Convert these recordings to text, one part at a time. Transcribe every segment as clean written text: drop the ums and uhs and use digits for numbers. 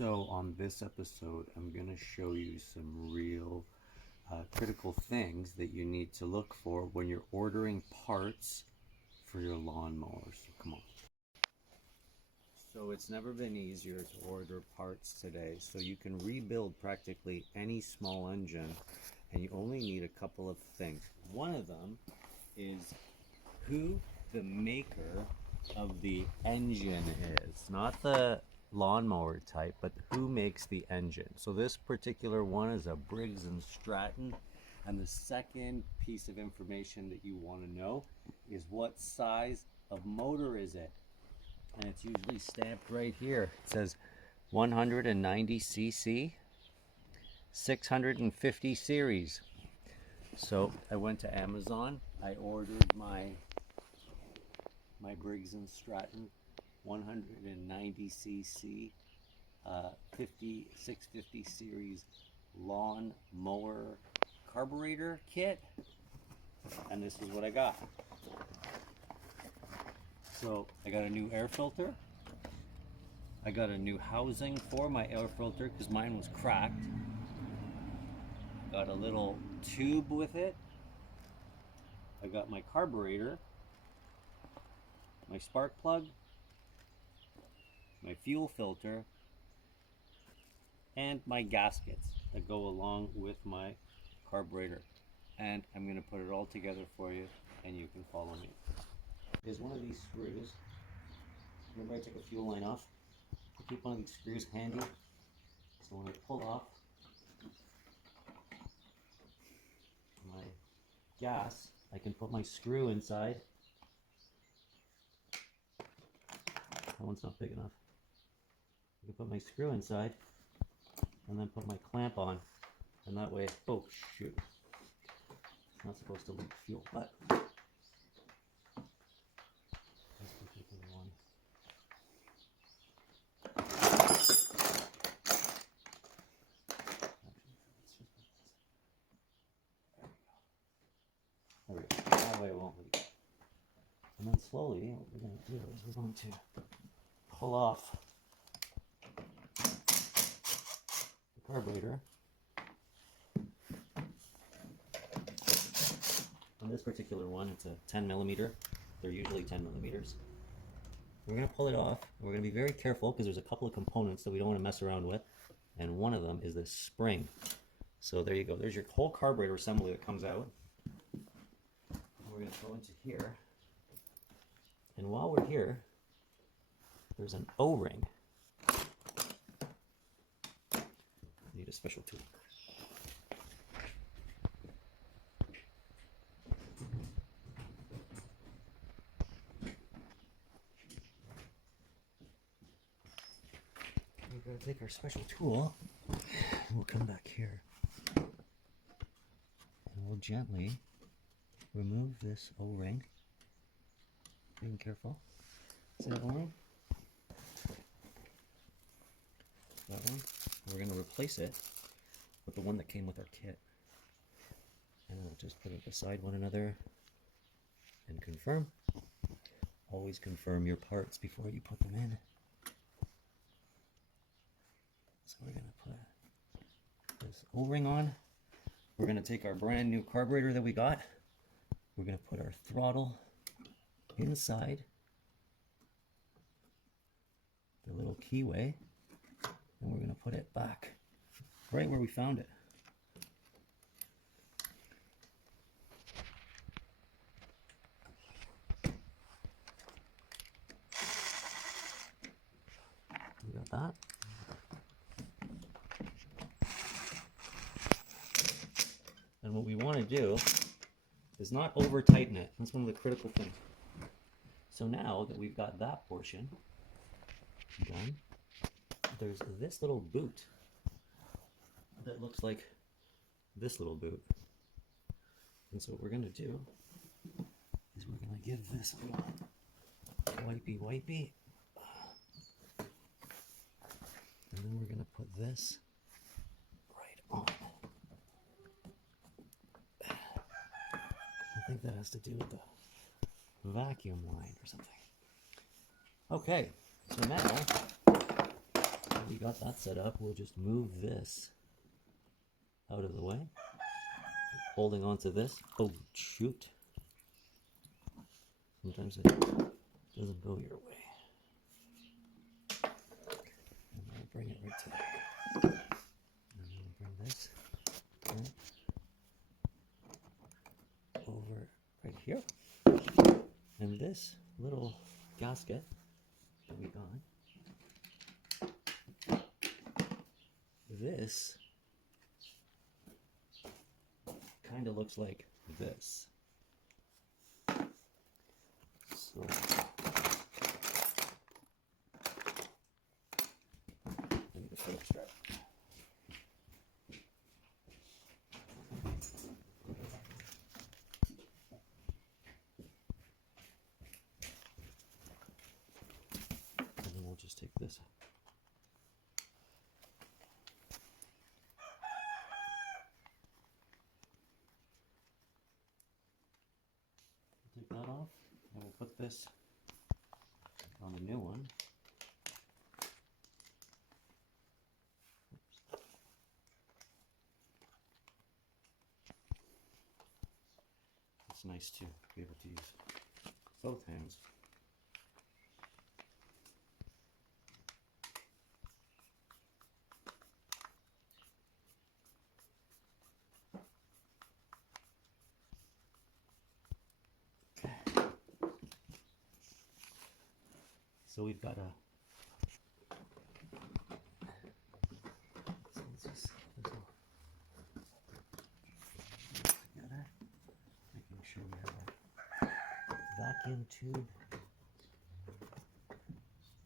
So on this episode, I'm going to show you some real critical things that you need to look for when you're ordering parts for your lawnmower. So come on. So it's never been easier to order parts today. So you can rebuild practically any small engine and you only need a couple of things. One of them is who the maker of the engine is, not the lawnmower type, but who makes the engine. So this particular one is a Briggs & Stratton. And the second piece of information that you want to know is what size of motor is it. And it's usually stamped right here. It says 190cc, 650 series. So I went to Amazon. I ordered my Briggs & Stratton 190cc 650 series lawn mower carburetor kit, and this is what I got. So I got a new air filter. I got a new housing for my air filter because mine was cracked. Got a little tube with it. I got my carburetor, my spark plug, my fuel filter, and my gaskets that go along with my carburetor. And I'm going to put it all together for you and you can follow me. There's one of these screws. Remember, I took a fuel line off. I keep one of these screws handy, so when I pull off my gas, I can put my screw inside. That one's not big enough. I can put my screw inside and then put my clamp on, and that way, oh shoot, it's not supposed to leak fuel, but this particular one. There we go. That way it won't leak. And then slowly, what we're going to do is we're going to pull off the carburetor. On this particular one, it's a 10 millimeter. They're usually 10 millimeters. We're going to pull it off. We're going to be very careful because there's a couple of components that we don't want to mess around with. And one of them is this spring. So there you go. There's your whole carburetor assembly that comes out. We're going to go into here. And while we're here, there's an O-ring. Need a special tool. We're going to take our special tool, and we'll come back here. And we'll gently remove this O-ring. Being careful. See that O-ring? That one. We're going to replace it with the one that came with our kit. And we'll just put it beside one another and confirm. Always confirm your parts before you put them in. So we're going to put this O-ring on. We're going to take our brand new carburetor that we got. We're going to put our throttle inside the little keyway, and we're going to put it back right where we found it. You got that? And what we want to do is not over tighten it. That's one of the critical things. So now that we've got that portion done, there's this little boot that looks like this little boot. And so what we're going to do is we're going to give this a little wipey. And then we're going to put this right on. I think that has to do with the vacuum line or something. Okay, so now we got that set up, we'll just move this out of the way. Holding on to this. Oh, shoot. Sometimes it doesn't go your way. And I'll bring it right to there. And then we'll bring this over right here. And this little gasket that we got, this kind of looks like this. So I need a Phillips strap. And then we'll just take this. Take that off, and we'll put this on the new one. Oops. It's nice to be able to use both hands. So we've got together, making sure we have a vacuum tube.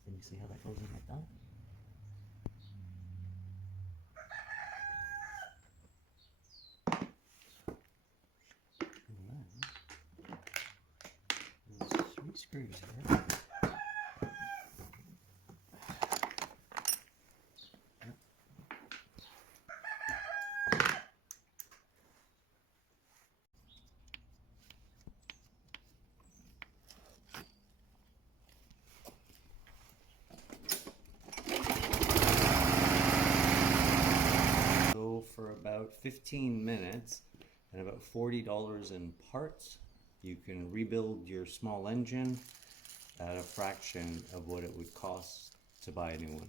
Can you see how that goes in like that? And then there's 3 screws here. For about 15 minutes and about $40 in parts, you can rebuild your small engine at a fraction of what it would cost to buy a new one.